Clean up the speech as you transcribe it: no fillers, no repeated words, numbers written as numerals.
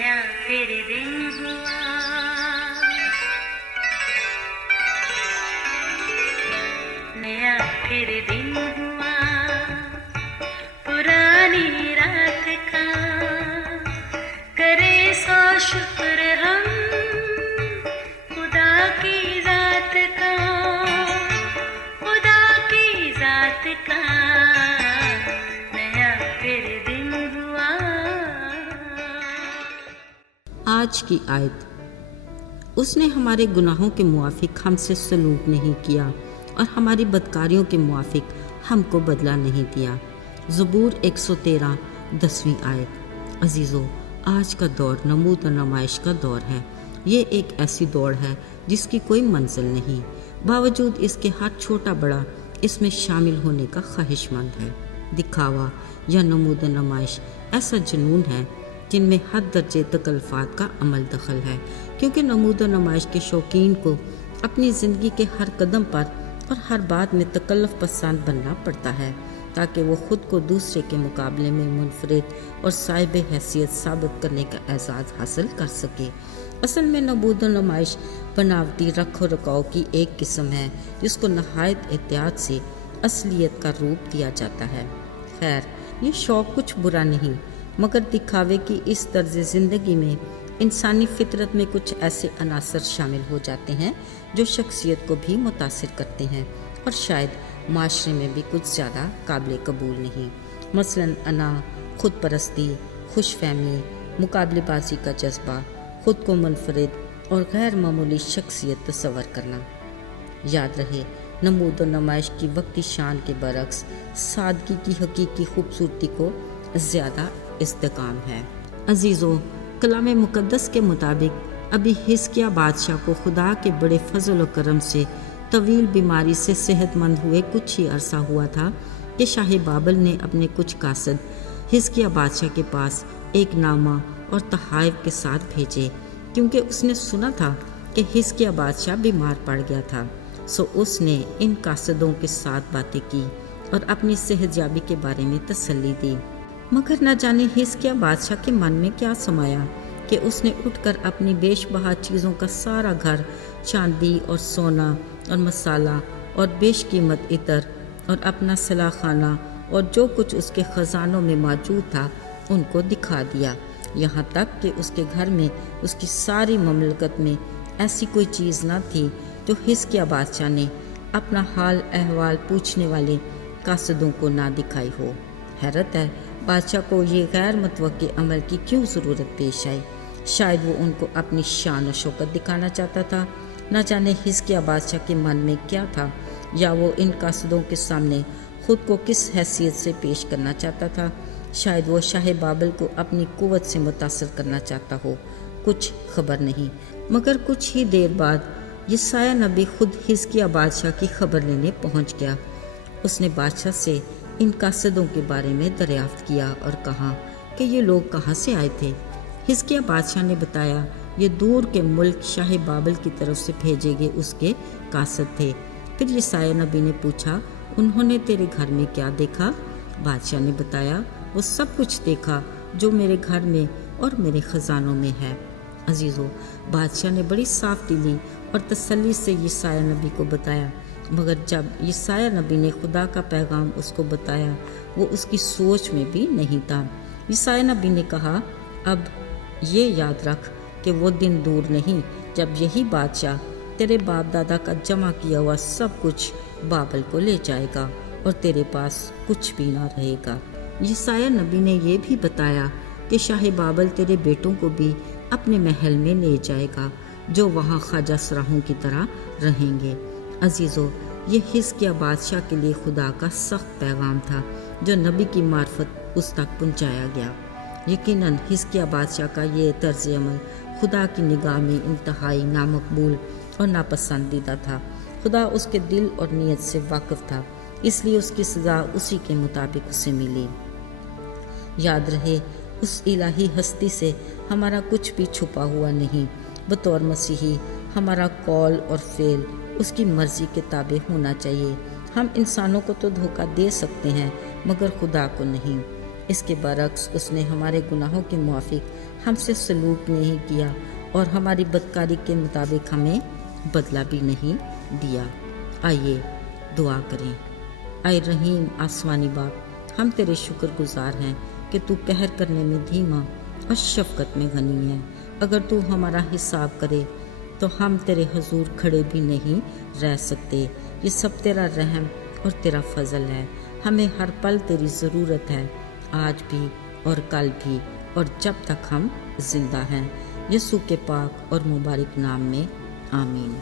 नया फिर दिन हुआ, नया फिर दिन हुआ, पुरानी रात का करे सो शुक्र हम खुदा की जात का, खुदा की जात का नया फिर दिन हुआ। आज की आयत। उसने हमारे गुनाहों के मुआफिक हमसे सलूक नहीं किया और हमारी बदकारियों के मुआफिक हमको बदला नहीं दिया। ज़बूर 113 10वीं आयत। अजीज़ों, आज का दौर नमूद और नुमाइश का दौर है। ये एक ऐसी दौड़ है जिसकी कोई मंजिल नहीं, बावजूद इसके हर छोटा बड़ा इसमें शामिल होने का ख्वाहिशमंद है। दिखावा या नमूद और नुमाइश ऐसा जुनून है जिनमें हद दर्जे तकल्फ़ात का अमल दखल है, क्योंकि नमूद और नुमाइश के शौकीन को अपनी ज़िंदगी के हर कदम पर और हर बात में तकल्लुफ़ पसंद बनना पड़ता है, ताकि वो ख़ुद को दूसरे के मुकाबले में मुनफरिद और साहिब हैसियत साबित करने का एजाज़ हासिल कर सके। असल में नमूद और नुमाइश बनावटी रखो रखाव की एक किस्म है जिसको नहायत एहतियात से असलियत का रूप दिया जाता है। खैर, ये शौक़ कुछ बुरा नहीं, मगर दिखावे की इस तर्ज ज़िंदगी में इंसानी फितरत में कुछ ऐसे अनासर शामिल हो जाते हैं जो शख्सियत को भी मुतासिर करते हैं और शायद माशरे में भी कुछ ज़्यादा काबिल कबूल नहीं। मसलन अना, खुद परस्ती, खुश फहमी, मुकाबलेबाजी का जज्बा, खुद को मुनफरिद और गैर मामूली शख्सियत तस्वर करना। याद रहे, नमूद और नुमाइश की वक्ती शान के बरक्स सादगी की हकीकी खूबसूरती को ज़्यादा इस्तेकाम है। अजीज़ों, कलाम मुक़द्दस के मुताबिक अभी हिज़किय्याह बादशाह को खुदा के बड़े फजल व करम से तवील बीमारी से सेहतमंद हुए कुछ ही अरसा हुआ था कि शाह बाबल ने अपने कुछ कासद हिज़किय्याह बादशाह के पास एक नामा और तहाइफ के साथ भेजे, क्योंकि उसने सुना था कि हिज़किय्याह बादशाह बीमार पड़ गया था। सो उसने इन कासदों के साथ बातें की और अपनी सेहतयाबी के बारे में तसल्ली दी। मगर न जाने हिज़किय्याह बादशाह के मन में क्या समाया कि उसने उठकर अपनी बेशबहा चीज़ों का सारा घर, चांदी और सोना और मसाला और बेशकीमत इतर और अपना सलाखाना और जो कुछ उसके ख़जानों में मौजूद था उनको दिखा दिया। यहाँ तक कि उसके घर में उसकी सारी ममलकत में ऐसी कोई चीज़ न थी जो हिज़किय्याह बादशाह ने अपना हाल अहवाल पूछने वाले कासदों को ना दिखाई हो। हैरत है, बादशाह को ये गैर मुतवक्की अमल की क्यों ज़रूरत पेश आई। शायद वो उनको अपनी शान और शौकत दिखाना चाहता था। न जाने हिज़किय्याह बादशाह के मन में क्या था, या वो इन कासदों के सामने ख़ुद को किस हैसियत से पेश करना चाहता था। शायद वो शाह बाबल को अपनी कुव्वत से मुतासर करना चाहता हो, कुछ खबर नहीं। मगर कुछ ही देर बाद यसायाह नबी खुद हिज़किय्याह बादशाह की खबर लेने पहुँच गया। उसने बादशाह से इन कासदों के बारे में दरियाफ्त किया और कहा कि ये लोग कहाँ से आए थे। हिज़किय्याह बादशाह ने बताया, ये दूर के मुल्क शाह बाबल की तरफ से भेजे गए उसके कासद थे। फिर यसायाह नबी ने पूछा, उन्होंने तेरे घर में क्या देखा? बादशाह ने बताया, वो सब कुछ देखा जो मेरे घर में और मेरे ख़जानों में है। अजीज़ों, बादशाह ने बड़ी साफ दिली और तसल्ली से यसायाह नबी को बताया, मगर जब यसायाह नबी ने खुदा का पैगाम उसको बताया, वो उसकी सोच में भी नहीं था। यसायाह नबी ने कहा, अब ये याद रख कि वो दिन दूर नहीं जब यही बादशाह तेरे बाप दादा का जमा किया हुआ सब कुछ बाबल को ले जाएगा और तेरे पास कुछ भी ना रहेगा। यसायाह नबी ने यह भी बताया कि शाह बाबल तेरे बेटों को भी अपने महल में ले जाएगा, जो वहाँ ख्वाजा सराहों की तरह रहेंगे। अजीज़ों, ये हिज़किय्याह बादशाह के लिए खुदा का सख्त पैगाम था जो नबी की मार्फत उस तक पहुँचाया गया। यकीनन हिज़किय्याह बादशाह का ये तर्ज अमल खुदा की निगाह में इंतहाई नामकबूल और नापसंदीदा था। खुदा उसके दिल और नीयत से वाकिफ़ था, इसलिए उसकी सज़ा उसी के मुताबिक उसे मिली। याद रहे, उस इलाही हस्ती से हमारा कुछ भी छुपा हुआ नहीं। बतौर मसीही हमारा कौल और फ़ेल उसकी मर्ज़ी के ताबे होना चाहिए। हम इंसानों को तो धोखा दे सकते हैं, मगर खुदा को नहीं। اس کے برعکس اس نے ہمارے گناہوں کے موافق ہم سے سلوک نہیں کیا اور ہماری بدکاری کے مطابق ہمیں بدلہ بھی نہیں دیا۔ آئیے دعا کریں۔ اے رحیم آسمانی باپ، ہم تیرے شکر گزار ہیں کہ تو قہر کرنے میں دھیما اور شفقت میں غنی ہے۔ اگر تو ہمارا حساب کرے تو ہم تیرے حضور کھڑے بھی نہیں رہ سکتے۔ یہ سب تیرا رحم اور تیرا فضل ہے۔ ہمیں ہر پل تیری ضرورت ہے، آج بھی اور کل بھی اور جب تک ہم زندہ ہیں۔ یسوع کے پاک اور مبارک نام میں آمین۔